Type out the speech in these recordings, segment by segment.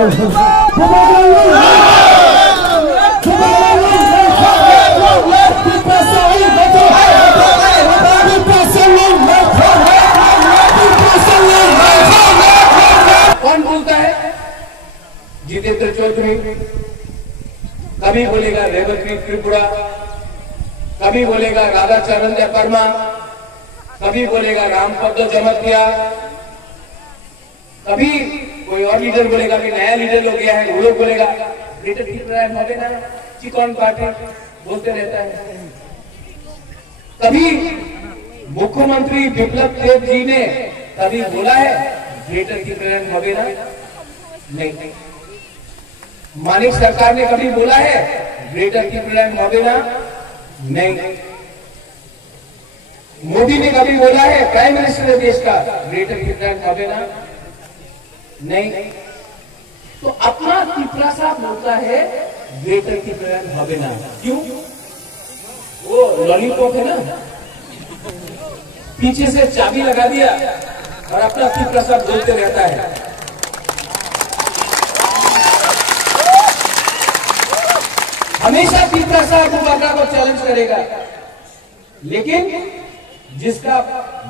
कौन बोलता है? जितेंद्र चौधरी। कभी बोलेगा रेवती त्रिपुरा, कभी बोलेगा राधाचरण वर्मा, कभी बोलेगा रामपद जमतिया, कभी कोई और लीडर बोलेगा कि नया लीडर हो गया है, वो लोग बोलेगा ग्रेटर त्रिपुरा ना चिकन पार्टी बोलते रहता है। कभी मुख्यमंत्री बिप्लब देव जी ने कभी बोला है ग्रेटर त्रिपुरा ना? नहीं। मानिक सरकार ने कभी बोला है ग्रेटर त्रिपुरा ना? नहीं। मोदी ने कभी बोला है, प्राइम मिनिस्टर देश का, ग्रेटर त्रिपुरा ना? नहीं। तो अपना त्रिपुरा साहब बोलता है ग्रेटर त्रिपुरा ना। क्यों? वो लॉलीपॉप है ना, पीछे से चाबी लगा दिया और अपना त्रिपुरा साहब बोलते रहता है। हमेशा त्रिपुरा साहब मुबारक को चैलेंज करेगा, लेकिन जिसका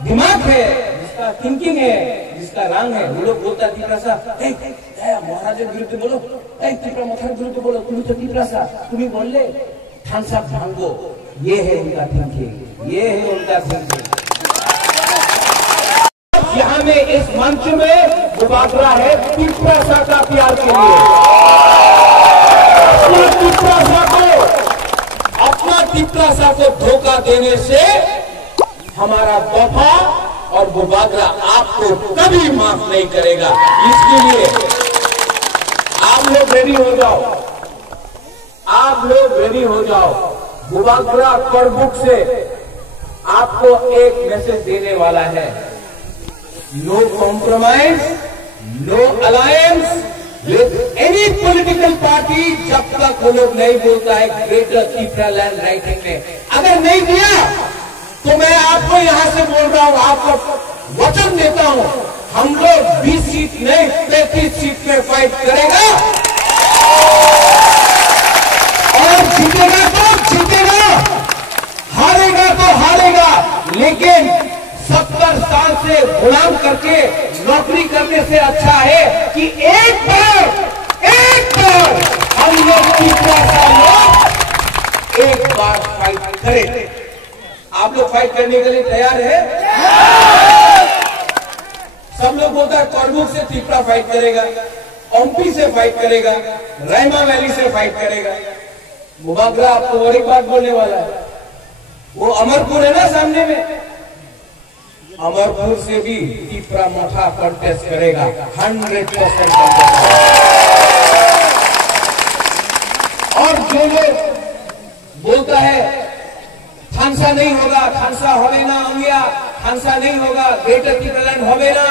दिमाग है, जिसका थिंकिंग है, जिसका रंग है, वो लोग बोलता है त्रिपुरा साहब महाराज विरुद्ध बोलो, त्रिपुरा महाराज विरुद्ध बोलो, तुम तो त्रिपुरा साहब तुम्हें बोल ले थम्स अप भांगो। ये है उनका थिंकिंग, ये है उनका थिंकिंग। यहाँ में इस मंच में मुबादला है त्रिपुरा साहब का प्यार के लिए। अपना त्रिपुरा साहब को धोखा देने से हमारा तोहफा और मुबादला आपको कभी माफ नहीं करेगा। इसके लिए आप लोग रेडी हो जाओ, आप लोग रेडी हो जाओ। मुबादला कर बुक से आपको एक मैसेज देने वाला है, no compromise, no alliance with any political party, जब तक वो लोग नहीं बोलता है ग्रेटर त्रिपुरा लैंड राइटिंग में। अगर नहीं दिया तो मैं आपको यहां से बोल रहा हूं, आपको वचन देता हूं, हम लोग 20 सीट नहीं 33 सीट में फाइट करेगा और जीतेगा तो जीतेगा, हारेगा तो हारेगा। लेकिन 70 साल से गुलाम करके नौकरी करने से अच्छा है कि एक बार हम लोग त्रिपुरा साहब एक बार फाइट करें। आप लोग फाइट करने के लिए तैयार है? सब लोग बोलता है करबुक से त्रिपुरा फाइट करेगा, ओमपी से फाइट करेगा, रायमा वैली से फाइट करेगा। मुबादला आपको और एक बात बोलने वाला है, वो अमरपुर है ना सामने में, अमरपुर से भी त्रिपुरा मोटा कॉन्टेस्ट करेगा 100%। और जो लोग बोलता है खानसा नहीं होगा, खानसा होवे ना अंगिया, खानसा नहीं होगा, ग्रेटर त्रिपुरा लैंड होवे ना,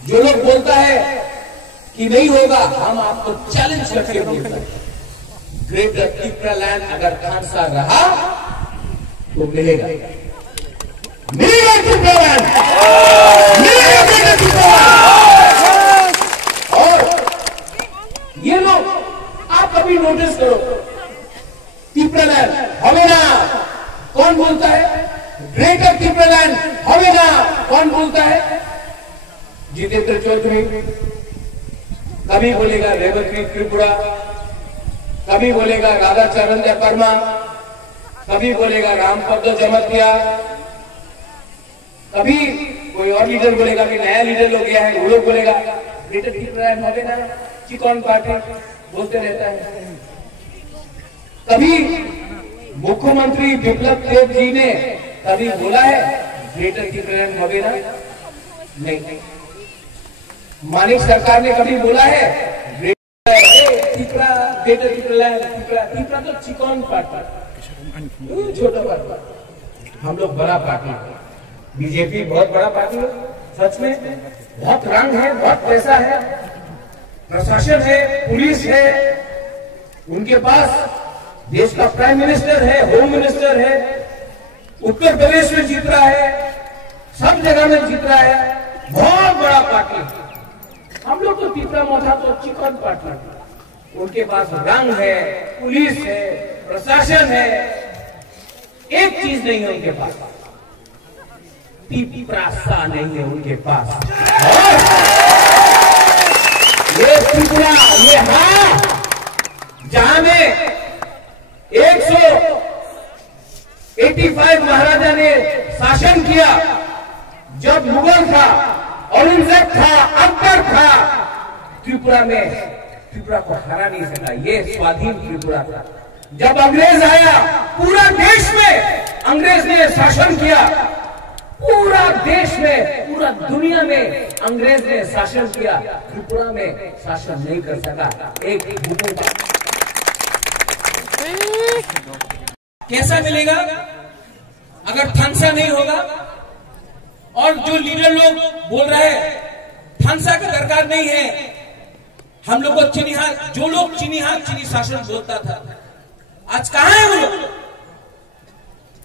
जो लोग बोलता है कि नहीं होगा, हम आपको चैलेंज करके बोलते हैं ग्रेटर त्रिपुरा लैंड अगर खानसा रहा तो मिलेगा, मिलेगा त्रिपुरा लैंड, मिलेगा ग्रेटर त्रिपुरा लैंड। और ये लोग आप कभी नोटिस करो, त्रिपुरा लैंड हमें ना कौन बोलता है, ग्रेटर त्रिपुरा लैंड हमें ना कौन बोलता है? जितेंद्र चौधरी। कभी बोलेगा रेवती त्रिपुरा, कभी बोलेगा राधाचरण वर्मा, कभी बोलेगा रामपद जमतिया, कभी कोई और लीडर बोलेगा कि नया लीडर हो गया है, वो लोग बोलेगा ग्रेटर त्रिपुरा ना चिकन पार्टी बोलते रहता है। कभी मुख्यमंत्री बिप्लब देव जी ने कभी बोला है ग्रेटर त्रिपुरा ना? नहीं। मानिक सरकार ने कभी बोला है त्रिपुरा ग्रेटर त्रिपुरा तो चिकन पार्टी, छोटा पार्टी, हम लोग बड़ा पार्टी। बीजेपी बहुत बड़ा पार्टी है, सच में बहुत रंग है, बहुत पैसा है, प्रशासन है, पुलिस है, उनके पास देश का प्राइम मिनिस्टर है, होम मिनिस्टर है, उत्तर प्रदेश में जीत रहा है, सब जगह में जीत रहा है, बहुत बड़ा पार्टी। हम लोग तो तीसरा मोथा तो चिकन पार्टनर, उनके पास रंग है, पुलिस है, प्रशासन है, एक चीज नहीं है उनके पास, पिपरासा नहीं है उनके पास। ये त्रिपुरा, ये हाँ जहां में 185 महाराजा ने शासन किया, जब मुगल था, औरंगजेब था, अकबर था, त्रिपुरा में त्रिपुरा को हरा नहीं सका। ये स्वाधीन त्रिपुरा था। जब अंग्रेज आया, पूरा देश में अंग्रेज ने शासन किया, पूरा देश में, पूरा दुनिया में अंग्रेज ने शासन किया, त्रिपुरा में शासन नहीं कर सका। एक भूकंप कैसा मिलेगा अगर थानसा नहीं होगा? और जो लीडर लोग बोल रहे हैं थानसा का दरकार नहीं है, हम लोग को चीनी हाथ, जो लोग चीनी हाथ चीनी शासन बोलता था, आज कहां है वो लोग?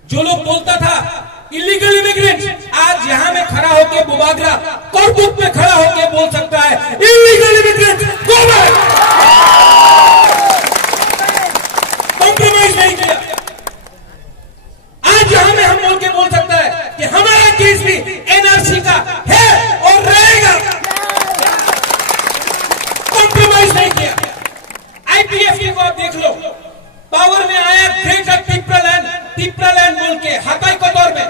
जो लोग बोलता था इलीगल इमिग्रेंट, आज यहां में खड़ा होके बुबागरा कोर्ट में खड़ा होके बोल सकता है illegal immigrant go back, compromise नहीं किया। आज यहां में हम बोल सकता है कि हमारा केस भी एनआरसी का है और रहेगा, कॉम्प्रोमाइज नहीं किया। आईपीएफ को आप देख लो, पावर में आया ग्रेटर तिप्रालैंड बोल के हताई को दौर में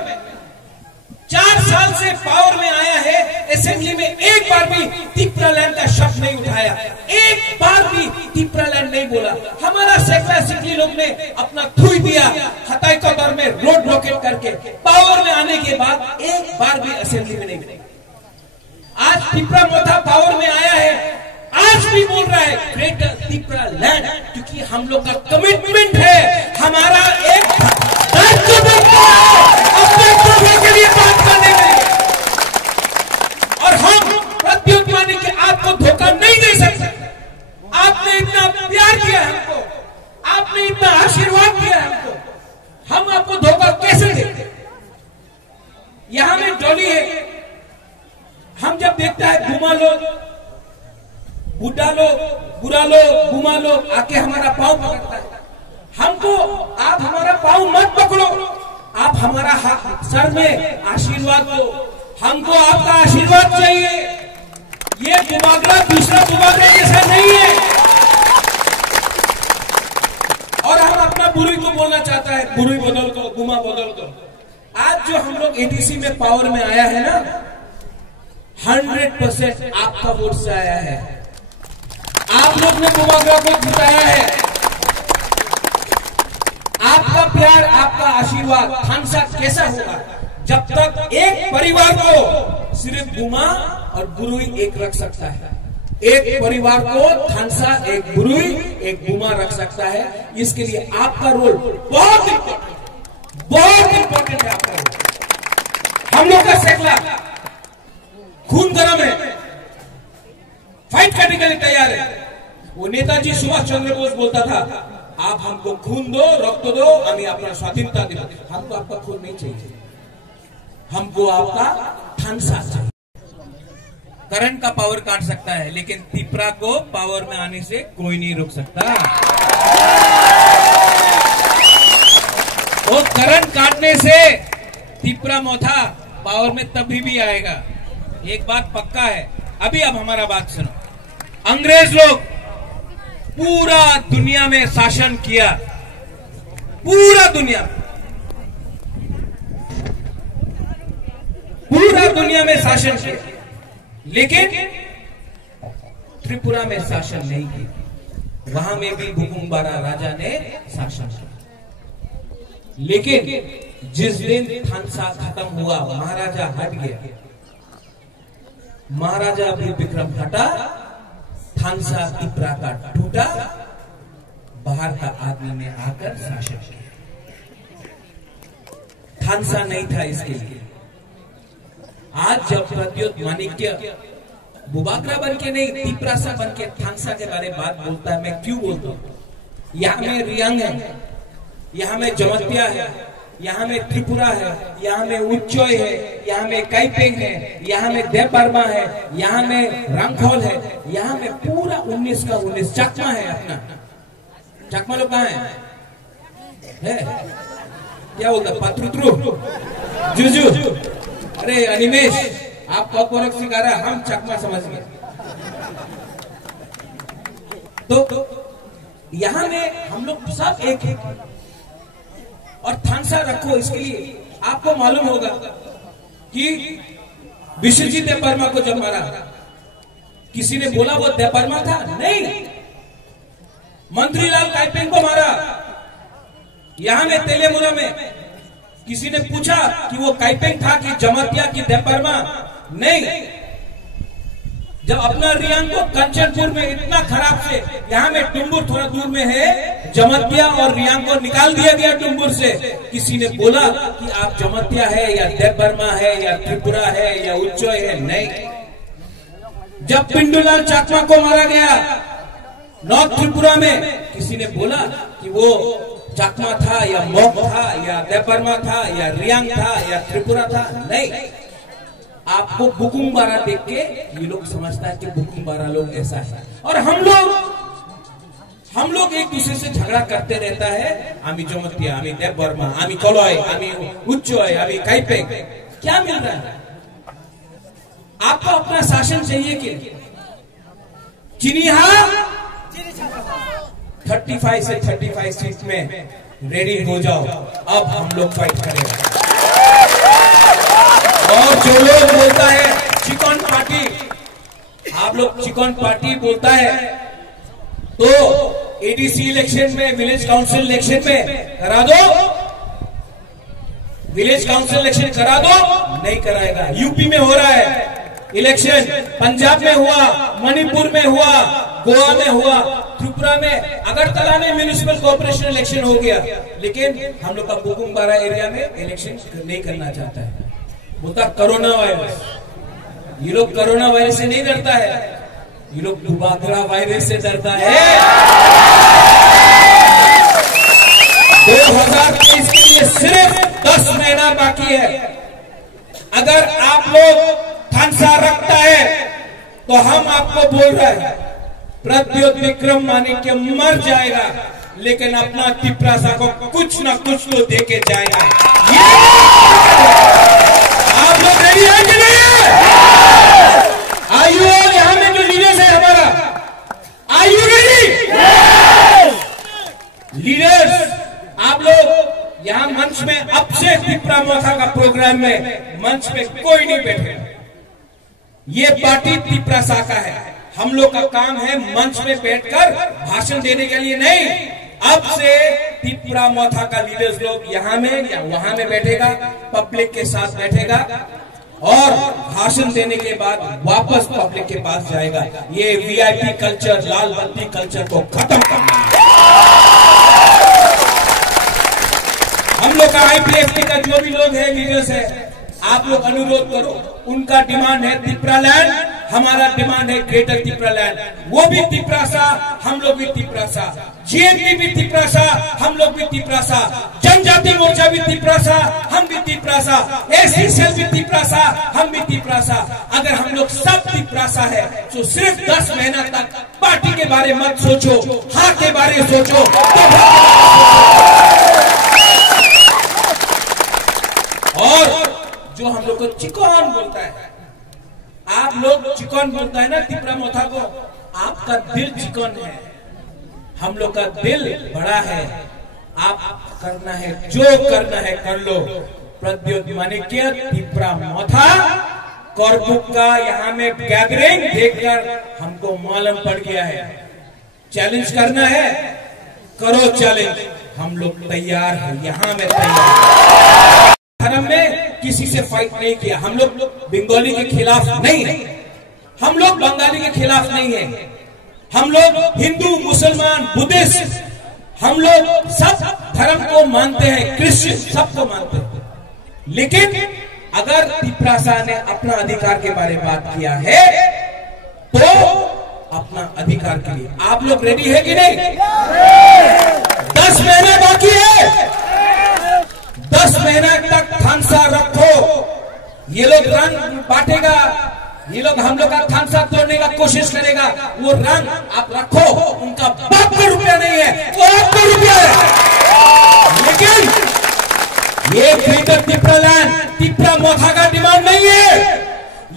4 साल से पावर में आया है, असेंबली में एक बार भी तिप्रालैंड का शब्द नहीं उठाया, एक बार भी तिप्रालैंड नहीं बोला। हमारा सैकड़ा सिकली लोग ने अपना थूई दिया हताई को दौर में रोड ब्लॉकेट करके, पावर में आने के बाद एक बार भी असेंबली में नहीं मिले। आज तिप्रा मोथा पावर में आया है, आज भी बोल रहा है ग्रेटर तिप्रालैंड, क्योंकि हम लोग का कमिटमेंट है, हमारा एक दायित्व बनता है अपने लोगों के लिए बात करने के लिए, और हम प्रत्युत माने कि आपको धोखा नहीं दे सकते। आपने इतना प्यार किया हमको, आपने इतना आशीर्वाद दिया हमको, हम आपको धोखा कैसे देते? यहां में डॉली है, हम जब देखता है घुमा लोग, बुढ़ा लोग, बुरा लोग, घुमा लोग आके हमारा पांव पकड़ता है, हमको आप हमारा पांव मत पकड़ो, आप हमारा सर में आशीर्वाद दो, हमको आपका आशीर्वाद चाहिए। ये बुबागरा दूसरा बुबागरा जैसा नहीं है। और हम अपना बुरी को बोलना चाहता है, बुरी बदल को, गुमा बदल को। आज जो हम लोग एटीसी में पावर में आया है ना, 100% आपका वोट से आया है, आप लोग ने बुबागरा को जिताया है, आपका प्यार, आपका आशीर्वाद। थानसा कैसा होगा जब तक एक परिवार को सिर्फ गुमा और बुरुई एक रख सकता है, एक परिवार को थानसा, एक बुरुई, एक गुमा रख सकता है। इसके लिए आपका रोल बहुत इंपॉर्टेंट है आपका रोल। हम लोग का सैकड़ा खून गरम है, फाइट करने के लिए तैयार है। वो नेताजी सुभाष चंद्र बोस बोलता था, आप हमको खून दो, रक्त दो, हमें अपना स्वाधीनता दो। हमको आपका खून नहीं चाहिए, हमको आपका थानसा चाहिए। करंट का पावर काट सकता है, लेकिन तिप्रा को पावर में आने से कोई नहीं रोक सकता। वो करंट काटने से तिप्रा मोथा पावर में तभी भी आएगा। एक बात पक्का है, अभी अब हमारा बात सुनो। अंग्रेज लोग पूरा दुनिया में शासन किया, पूरा दुनिया में शासन किया, लेकिन त्रिपुरा में शासन नहीं किया। वहां में भी भुकुम्बारा राजा ने शासन किया, लेकिन जिस दिन थानसा खत्म हुआ, महाराजा हट गया, महाराजा भी विक्रम हटा, थानसा तिप्रा का टूटा, बाहर का आदमी ने आकर शासन किया। थानसा नहीं था इसके लिए। आज जब प्रत्युत माणिक्य बुबागरा बन के नहीं, तिप्रासा बन के थानसा के बारे में बात बोलता है, मैं क्यों बोलता हूं? यहां में रियांग है, यहां में जमत्या है, यहाँ में त्रिपुरा है, यहाँ में उच्चोय है, यहाँ में काइपेंग है, यहाँ में देवबर्मा है, यहाँ में रंगखोल है, यहाँ में पूरा 19 का 19 चकमा है अपना। चकमा लोग कहाँ है? क्या बोलता पत्रुत्रु जुजू। अरे अनिमेश, आप कॉकवरक सिखा रहा, हम चकमा समझ गए। तो यहाँ में हम लोग सब एक है और थानसा रखो। इसके लिए आपको मालूम होगा कि विश्वजीत देवबर्मा को जब मारा, किसी ने बोला वो देवबर्मा था? नहीं, मंत्रीलाल काइपेंग को मारा। यहां में तेलेमुरा में किसी ने पूछा कि वो काइपेंग था कि जमातिया की देवबर्मा? नहीं। जब अपना रियांग को कंचनपुर में इतना खराब से, यहाँ में टुम्बुर थोड़ा दूर में है, जमातिया और रियांग को निकाल दिया गया टुम्बुर से। किसी ने बोला कि आप जमातिया है या देवबर्मा है या त्रिपुरा है या उच्चोय है? नहीं। जब पिंडूलाल चाकमा को मारा गया नॉर्थ त्रिपुरा में, किसी ने बोला कि वो चाकमा था या मोक था या देवबर्मा था या रियांग था या त्रिपुरा था? नहीं। आपको बुकुमबारा देख के ये लोग समझता है कि बुकुमबारा लोग ऐसा है। और हम लोग एक दूसरे से झगड़ा करते रहता है। आमी जमातिया, आमी देवबर्मा, आमी कलोय, आमी उच्चोय, आमी काइपेंग। क्या मिल रहा है? आपको अपना शासन चाहिए कि चिनिहा 35 से 35 सीट में रेडी हो जाओ। अब हम लोग फाइट करेंगे। और जो लोग बोलता है चिकन पार्टी, आप लोग चिकन पार्टी बोलता है, तो एडीसी इलेक्शन में, विलेज काउंसिल इलेक्शन में करा दो। विलेज काउंसिल इलेक्शन करा दो, नहीं कराएगा। यूपी में हो रहा है इलेक्शन, पंजाब में हुआ, मणिपुर में हुआ, गोवा में हुआ, त्रिपुरा में, अगरतला में म्यूनिसिपल कॉर्पोरेशन इलेक्शन हो गया। लेकिन हम लोग का बुकुमबारा एरिया में इलेक्शन नहीं करना चाहता है। बोलता कोरोना वायरस। ये लोग कोरोना वायरस से नहीं डरता है, ये लोग दुबागरा वायरस से डरता है। 2023 के लिए सिर्फ 10 महीना बाकी है। अगर आप लोग थानसा रखता है तो हम आपको बोल रहे हैं, प्रद्योत विक्रम माणिक्य मर जाएगा, लेकिन अपना तिपरासा को कुछ ना कुछ तो देके जाएगा। आप लोग रेडी है कि नहीं है? आयु यहां में जो लीडर्स है हमारा, आयु रेडी? लीडर्स आप लोग यहां मंच में, अब से तिपरा मोथा का प्रोग्राम में मंच में कोई नहीं बैठे। ये पार्टी तिपरा शाखा है। हम लोग का काम है मंच में बैठकर भाषण देने के लिए नहीं। अब से तिपरा मोथा का लीडर्स लोग यहाँ में या वहां में बैठेगा, पब्लिक के साथ बैठेगा और भाषण देने के बाद वापस पब्लिक के पास जाएगा। ये वीआईपी कल्चर, लाल बत्ती कल्चर को खत्म करना है। हम लोग का आईपीएफटी का जो भी लोग है, लीडर्स है, आप लोग अनुरोध करो। उनका डिमांड है तिपरा लैंड, हमारा डिमांड है ग्रेटर तिपरा लैंड। वो भी तिपरासा, हम लोग भी तिपरासा। जीएनपी भी तिपरासा, हम लोग भी तिपरासा। जनजाति मोर्चा भी तिपरासा, हम भी तिपरासा। एससी सेल भी तिपरासा, हम भी तिपरासा। अगर हम लोग सब तिपरासा है तो सिर्फ 10 महीना तक पार्टी के बारे मत सोचो, हाँ के बारे सोचो। और जो हम लोग को चिकन बोलता है, आप लोग चिकन बोलता है ना तिपरा मोथा को, आपका दिल चिकन है, हम लोग का दिल बड़ा है। आप करना है, जो करना है कर लो। प्रद्योत माणिक्य तिपरा मोथा कॉर्बुक का यहाँ में गैदरिंग देखकर हमको मालूम पड़ गया है। चैलेंज करना है, करो चैलेंज, हम लोग तैयार हैं। यहाँ में तैयार। धर्म में किसी से फाइट नहीं किया। हम लोग बंगाली के खिलाफ नहीं है, हम लोग बंगाली के खिलाफ नहीं है। हम लोग हिंदू, मुसलमान, बुद्धिस्ट, हम लोग सब धर्म को मानते हैं, क्रिश्चियन सबको मानते हैं। लेकिन अगर तिपरासा ने अपना अधिकार के बारे में बात किया है तो अपना अधिकार के लिए आप लोग रेडी है कि नहीं? 10 महीने बाकी है। 10 महीना तक थानसा रखो। ये लोग रंग बांटेगा, ये लोग हम लोग का थानसा तोड़ने का कोशिश करेगा, वो रंग आप रखो, उनका बाप का रुपया नहीं है, वो आपका रुपया है। लेकिन ये ग्रेटर त्रिपुरा लैंड त्रिपुरा मोथा का डिमांड नहीं है,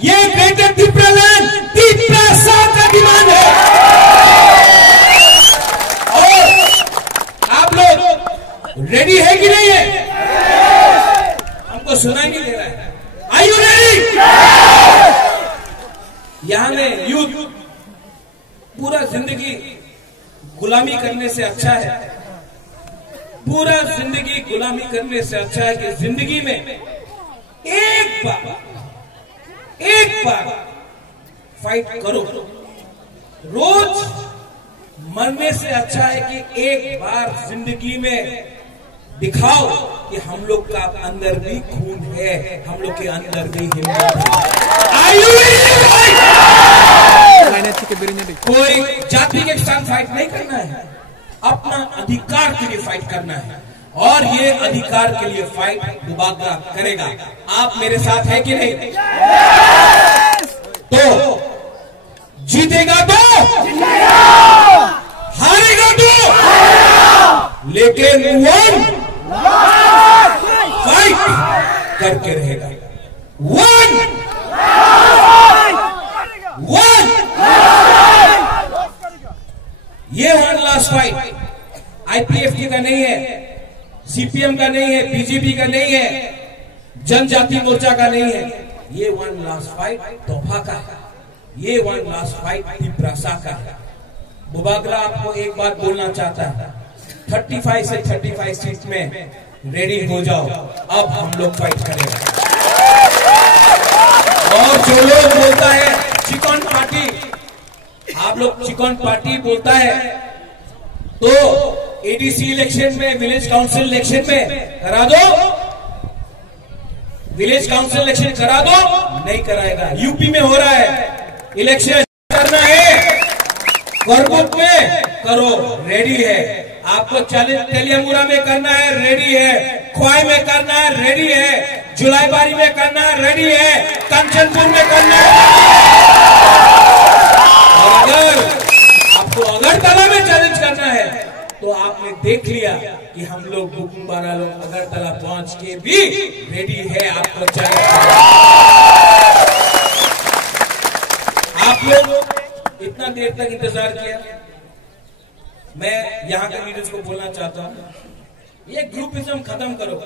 ये ग्रेटर त्रिपुरा लैंड त्रिपुरा साल का डिमांड है। और आप लोग रेडी है कि नहीं है? हमको सुनाई नहीं दे रहा है। Are you ready? यहां में यूथ पूरा जिंदगी गुलामी करने से अच्छा है, पूरा जिंदगी गुलामी करने से अच्छा है कि जिंदगी में एक बार फाइट करो। रोज मरने से अच्छा है कि एक बार जिंदगी में दिखाओ कि हम लोग का अंदर भी खून है, हम लोग के अंदर भी हिम्मत है। कोई जाति के साथ फाइट नहीं करना है, अपना अधिकार के लिए फाइट करना है, और ये अधिकार के लिए फाइट बुबागरा करेगा। आप मेरे साथ है कि नहीं? तो जीतेगा तो हारेगा तो, लेकिन वन फाइट करके रहेगा। वन ये वन लास्ट फाइट आईपीएफ का नहीं है, सीपीएम का नहीं है, बीजेपी का नहीं है, जनजाति मोर्चा का नहीं है। ये वन लास्ट फाइट तोहफा का है, ये वन लास्ट फाइट त्रिपुरा का है। बुबागरा आपको एक बात बोलना चाहता है, 35 से 35 सीट में रेडी हो जाओ, अब हम लोग फाइट करेंगे। और जो लोग बोलता है चिकन पार्टी, आप लोग चिकन पार्टी बोलता है, तो एडीसी इलेक्शन में, विलेज काउंसिल इलेक्शन में करा दो, विलेज काउंसिल इलेक्शन करा दो, नहीं कराएगा। यूपी में हो रहा है इलेक्शन, करना है करबुक में करो, रेडी है। आपको तेलियामुरा में करना है, रेडी है। खोई में करना है, रेडी है। जुलाईबारी में करना है, रेडी है। कंचनपुर में करना है। और अगर आपको अगरतला में चैलेंज करना है, तो आपने देख लिया कि हम लोग बुकुम्बारा लोग अगरतला पहुंच के भी रेडी है आपको चैलेंज करना। आप लोग इतना देर तक इंतजार किया, मैं यहाँ के लीडर्स को बोलना चाहता हूँ, ये ग्रुपिज्म खत्म करो।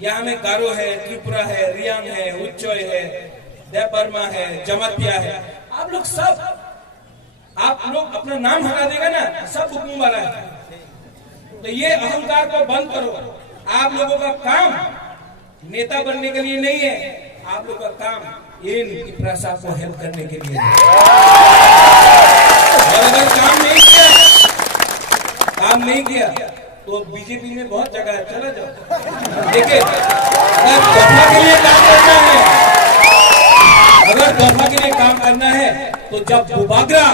यहाँ में गारो है, त्रिपुरा है, रियांग है, उच्चोय है, देवबर्मा है, जमातिया है, आप लोग अपना नाम हटा देगा ना, सब हुकुम वाला है। तो ये अहंकार को बंद करो। आप लोगों का काम नेता बनने के लिए नहीं है, आप लोगों का काम इन त्रिपुरा को हेल्प करने के लिए है। और अगर काम नहीं किया तो बीजेपी में बहुत जगह है, चला जाओ। लेकिन अगर दफा के लिए काम करना है, तो जब बुबागरा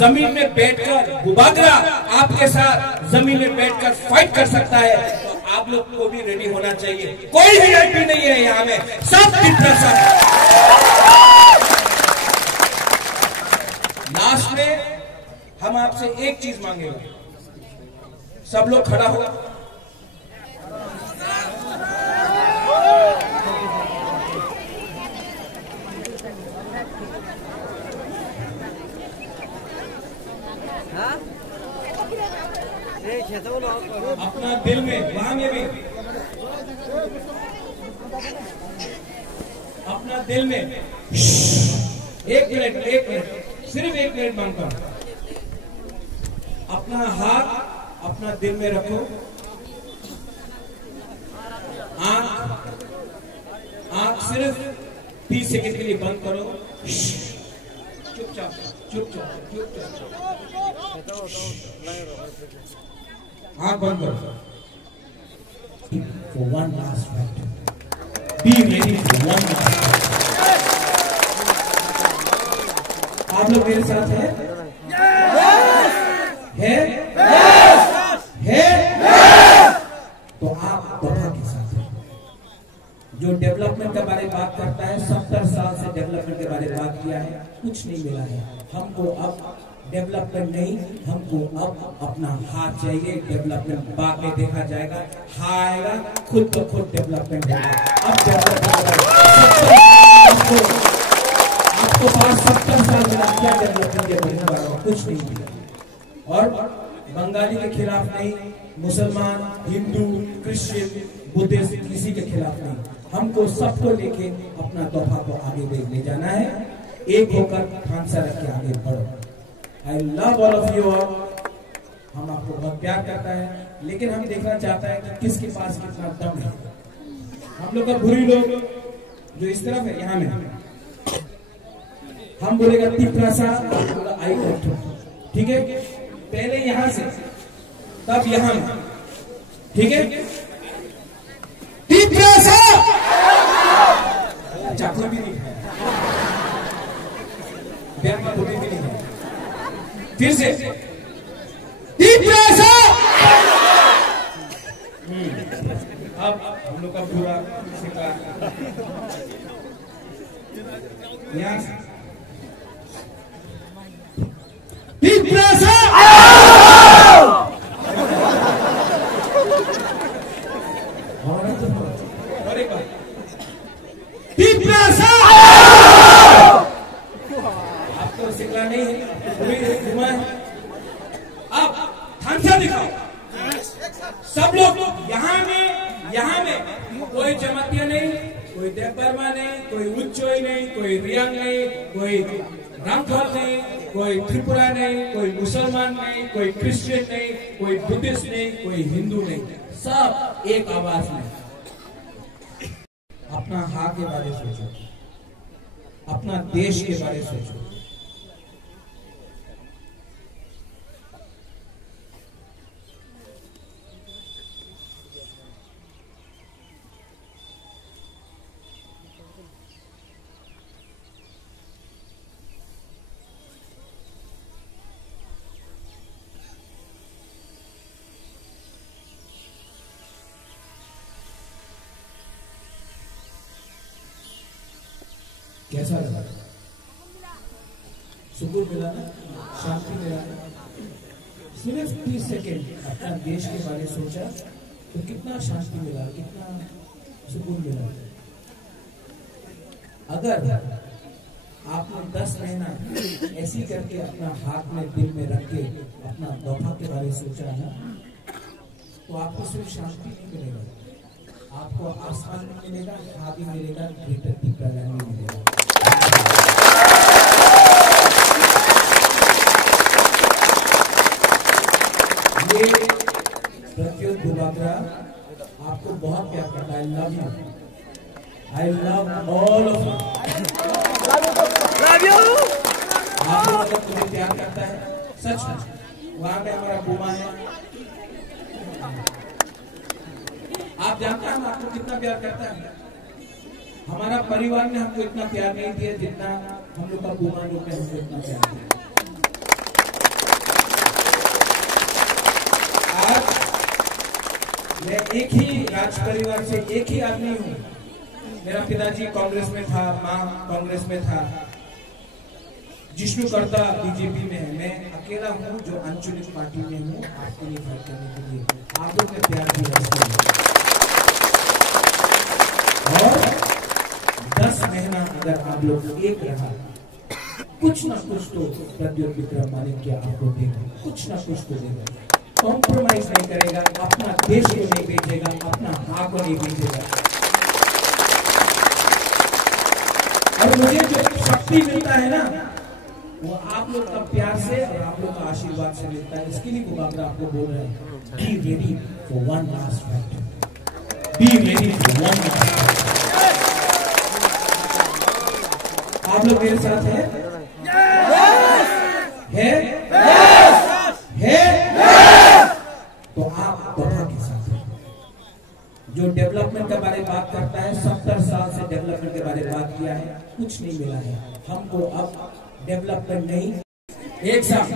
जमीन में बैठकर, बुबागरा आपके साथ जमीन में बैठकर फाइट कर सकता है, तो आप लोग को भी रेडी होना चाहिए। कोई वीआईपी नहीं है यहाँ में, सब त्रिपुरा। लास्ट में हम आपसे एक चीज मांगेंगे, सब लोग खड़ा हो। अपना दिल में, वहां में भी अपना दिल में एक मिनट सिर्फ 1 मिनट मांगता हूं। अपना हाथ अपना दिल में रखो, आंख सिर्फ 30 सेकंड के लिए बंद करो। चुपचाप आंख बंद करो। For one last fight. Be ready for one last fight. आप लोग मेरे साथ हैं? है? तो आप दफा के साथ हैं। जो डेवलपमेंट के बारे में बात करता है, 70 साल से डेवलपमेंट के बारे में बात किया है, कुछ नहीं मिला है। हमको अब डेवलपमेंट नहीं, हमको अब अपना हाथ चाहिए। डेवलपमेंट बाद में देखा जाएगा, हाँ आएगा खुद तो खुद डेवलपमेंट होगा। अब डेवलपमेंट आपको पास 70 साल मिला, क्या डेवलपमेंट के बनने वाला, कुछ नहीं मिला। और बंगाली के खिलाफ नहीं, मुसलमान, हिंदू, क्रिश्चियन, बुद्धिस्ट, किसी के खिलाफ नहीं। हमको सबको लेके अपना तोहफा को आगे ले जाना है। एक होकर खांसा रख के आगे बढ़ो। I love all of you all. हम आपको बहुत प्यार करता है, लेकिन हम देखना चाहता है कि किसके पास कितना दम है। हम लोग का बुरी लोग जो इस तरफ है, यहाँ में हम बोलेगा तिपरासा, आई कट्ठो, ठीक है। पहले यहां से, तब यहां में, ठीक है। तिपरासा चाकू भी नहीं है, बैग में रोटी भी नहीं है। फिर से तिपरासा। अब हम लोग का पूरा सिक्का यहां से तिपरासा। और एक बार तिपरासा। आपको सिखला नहीं है, घुमा है। अब थानसा दिखाओ सब लोग। यहाँ में कोई जमातिया नहीं, कोई देवबर्मा नहीं, कोई उच्चोई नहीं, कोई रियांग नहीं, कोई रामथल नहीं, कोई त्रिपुरा नहीं, कोई मुसलमान नहीं, कोई क्रिश्चियन नहीं, कोई बुद्धिस्ट नहीं, कोई हिंदू नहीं, सब एक आवाज में अपना हाँ के बारे में सोचो, अपना देश के बारे में सोचो। कैसा लगा? सुकून मिला ना, शांति मिला ना। सिर्फ 30 सेकेंड अपना देश के बारे में सोचा तो कितना शांति मिला, कितना सुकून मिला। अगर आपने 10 महीना ऐसी करके अपना हाथ में दिल में रख के अपना तोहफा के बारे में सोचा ना, तो आपको सिर्फ शांति नहीं मिलेगा, आपको आसमान भी मिलेगा, हाँ भी मिलेगा, ग्रेटर तिपरालैंड भी मिलेगा। ये प्रत्युत बुबागरा आपको बहुत प्यार करता है। I love you, I love all of you. आप लोग अगर मुझे प्यार करता है सच में, वहां पे हमारा बुमा है। आप जानते हैं हम आपको कितना प्यार करता है। हमारा परिवार ने हमको इतना प्यार नहीं दिया जितना हम लोग का बुमा लोग ने हमको इतना प्यार दिया। आज मैं एक ही राज परिवार से एक ही आदमी हूँ। मेरा पिताजी कांग्रेस में था, माँ कांग्रेस में था, जिष्णु करता बीजेपी में है। मैं अकेला हूँ जो अंचलिक पार्टी में हूँ, आपके लिए फाइट करने के लिए। आप लोग ने प्यार दिया और 10 महीना अगर आप लोग एक रहा, कुछ ना कुछ तो प्रद्युत विक्रम मानिक आपको देगा, कुछ ना कुछ तो देगा। कॉम्प्रोमाइज नहीं करेगा, अपना देश को नहीं बेचेगा, अपना हाँ को नहीं बेचेगा। और मुझे जो शक्ति मिलता है ना, वो आप लोग का प्यार से और आप लोग का आशीर्वाद से मिलता है। इसके लिए बुबागरा आपको बोल रहे हैं, be ready for one last fight, be ready for one last fight. आप लोग मेरे साथ हैं? है? तो आप तोहफा के साथ हैं। जो डेवलपमेंट के बारे में बात करता है, 70 साल से डेवलपमेंट के बारे में बात किया है, कुछ नहीं मिला है। हमको अब डेवलपमेंट नहीं, एक साथ